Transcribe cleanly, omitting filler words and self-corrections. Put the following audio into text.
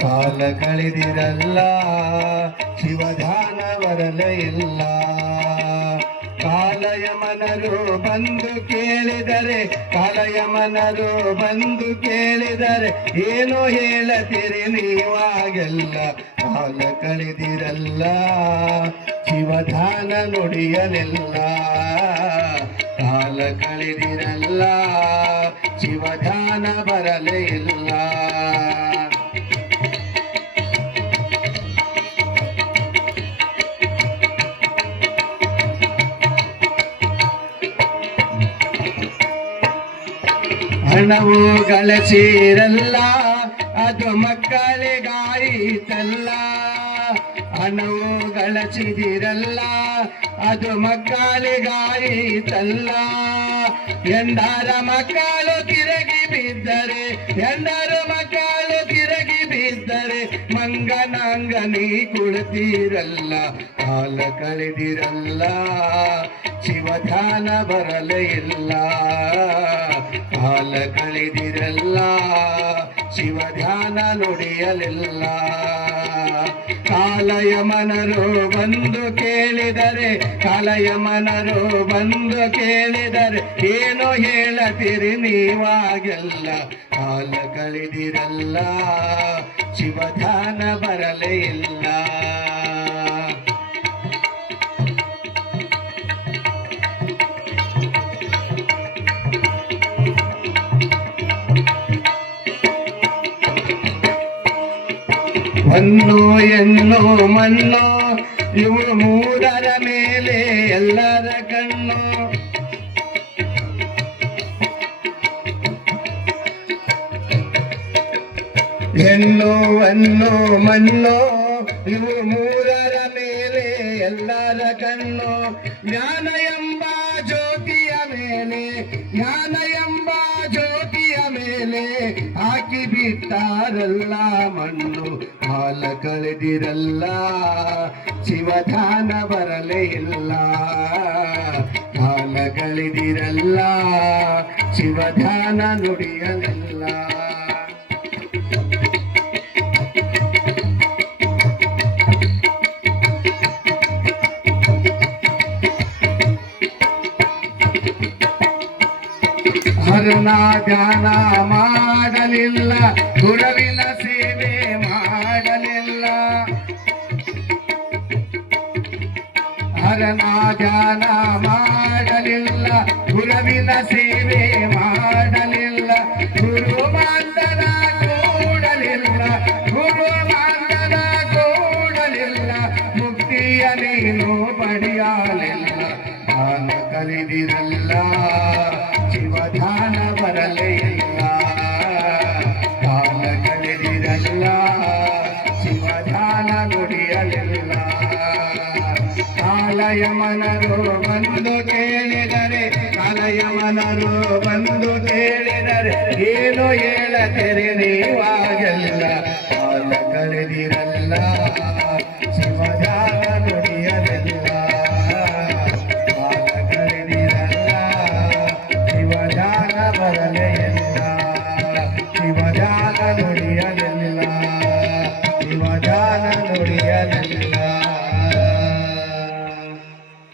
ಕಾಲ ಕಳೆದಿರಲ್ಲ ಶಿವಧಾನ ಬರಲೇ ಇಲ್ಲ. ಕಾಲಯಮನರು ಬಂದು ಕೇಳಿದರೆ ಕಾಲಯಮನರು ಬಂದು ಕೇಳಿದರೆ ಏನು ಹೇಳತೀರಿ ನೀವಾಗೆಲ್ಲ. ಕಾಲ ಕಳೆದಿರಲ್ಲ ಶಿವಧಾನ ನುಡಿಯಲಿಲ್ಲ. ಕಾಲ ಕಳೆದಿರಲ್ಲ ಶಿವಧಾನ ಬರಲೇ ಇಲ್ಲ. ಹಣವು ಗಳಿಸಿರಲ್ಲ ಅದು ಮಕ್ಕಳಿಗಾಯಿತಲ್ಲ. ಹಣವು ಗಳಿಸಿದಿರಲ್ಲ ಅದು ಮಕ್ಕಳಿಗಾಯಿತಲ್ಲ. ಎಂದಾರ ಮಕ್ಕಳು ತಿರುಗಿ ಬಿದ್ದರೆ ಎಂದಾರ ಮಕ್ಕಳು ತಿರುಗಿ ಬಿದ್ದರೆ ಮಂಗನಂಗನಿ ಕುಳಿತಿರಲ್ಲ. ಕಾಲ ಕಳೆದಿರಲ್ಲ ಶಿವಧಾನ ಬರಲೇ ಇಲ್ಲ. ಕಾಲ ಕಳೆದಿರಲ್ಲ ಶಿವಧ್ಯಾನ ನುಡಿಯಲಿಲ್ಲ. ಕಾಲಯಮನರು ಬಂದು ಕೇಳಿದರೆ ಕಾಲಯಮನರು ಬಂದು ಕೇಳಿದರೆ ಏನು ಹೇಳತೀರಿ ನೀವಾಗೆಲ್ಲ. ಕಾಲ ಕಳೆದಿರಲ್ಲ ಶಿವಧ್ಯಾನ ಬರಲೇ ಇಲ್ಲ. ಹೊನ್ನು ಎನ್ನು ಮಣ್ಣು ಇವು ಮೂರರ ಮೇಲೆ ಎಲ್ಲರ ಕಣ್ಣು. ಹೆಣ್ಣು ಹೊನ್ನು ಮಣ್ಣು ಇವು ಮೂರರ ಮೇಲೆ ಎಲ್ಲರ ಕಣ್ಣು. ಜ್ಞಾನ ಎಂಬ ಜ್ಯೋತಿಯ ಮೇಲೆ ಜ್ಞಾನ ಎಂಬ ಜ್ಯೋತಿಯ ಮೇಲೆ ಹಾಕಿ ಬಿಟ್ಟಾರಲ್ಲ ಮಣ್ಣು. ಕಾಲ ಕಳೆದಿರಲ್ಲ ಶಿವಧಾನ ಬರಲೇ ಇಲ್ಲ. ಕಾಲ ಕಳೆದಿರಲ್ಲ ಶಿವಧಾನ ನುಡಿಯಲಿಲ್ಲ. ಹರನ ಧ್ಯಾನ ಮಾಡಲಿಲ್ಲ ಗುರುವಿನ ಸೇವೆ ಮಾಡಲಿಲ್ಲ. ಹರನ ಧ್ಯಾನ ಮಾಡಲಿಲ್ಲ ಗುರುವಿನ ಸೇವೆ ಮಾಡಲಿಲ್ಲ. ಗುರು ಮಾತನ ಕೂಡಲಿಲ್ಲ ಗುರು ಮಾತನ ಕೂಡಲಿಲ್ಲ. ಮುಕ್ತಿಯ ನೀನು ಪಡೆಯಲಿಲ್ಲ. ಕಾಲ ಕಳೆದಿರಲ್ಲ ಶಿವಧಾನ ಬರಲೇ ಇಲ್ಲ. ಕಾಲ ಕಳೆದಿರಲ್ಲ ಶಿವಧಾನ ನುಡಿಯಲಿಲ್ಲ. ಕಾಲಯಮನರು ಬಂದು ಕೇಳಿದರೆ ಕಾಲಯಮನರು ಬಂದು ಕೇಳಿದರೆ ಏನು ಹೇಳತೀರಿ ನೀವಾಗೆಲ್ಲ. ಕಾಲ ಕಳೆದಿರಲ್ಲ ಶಿವಧಾನ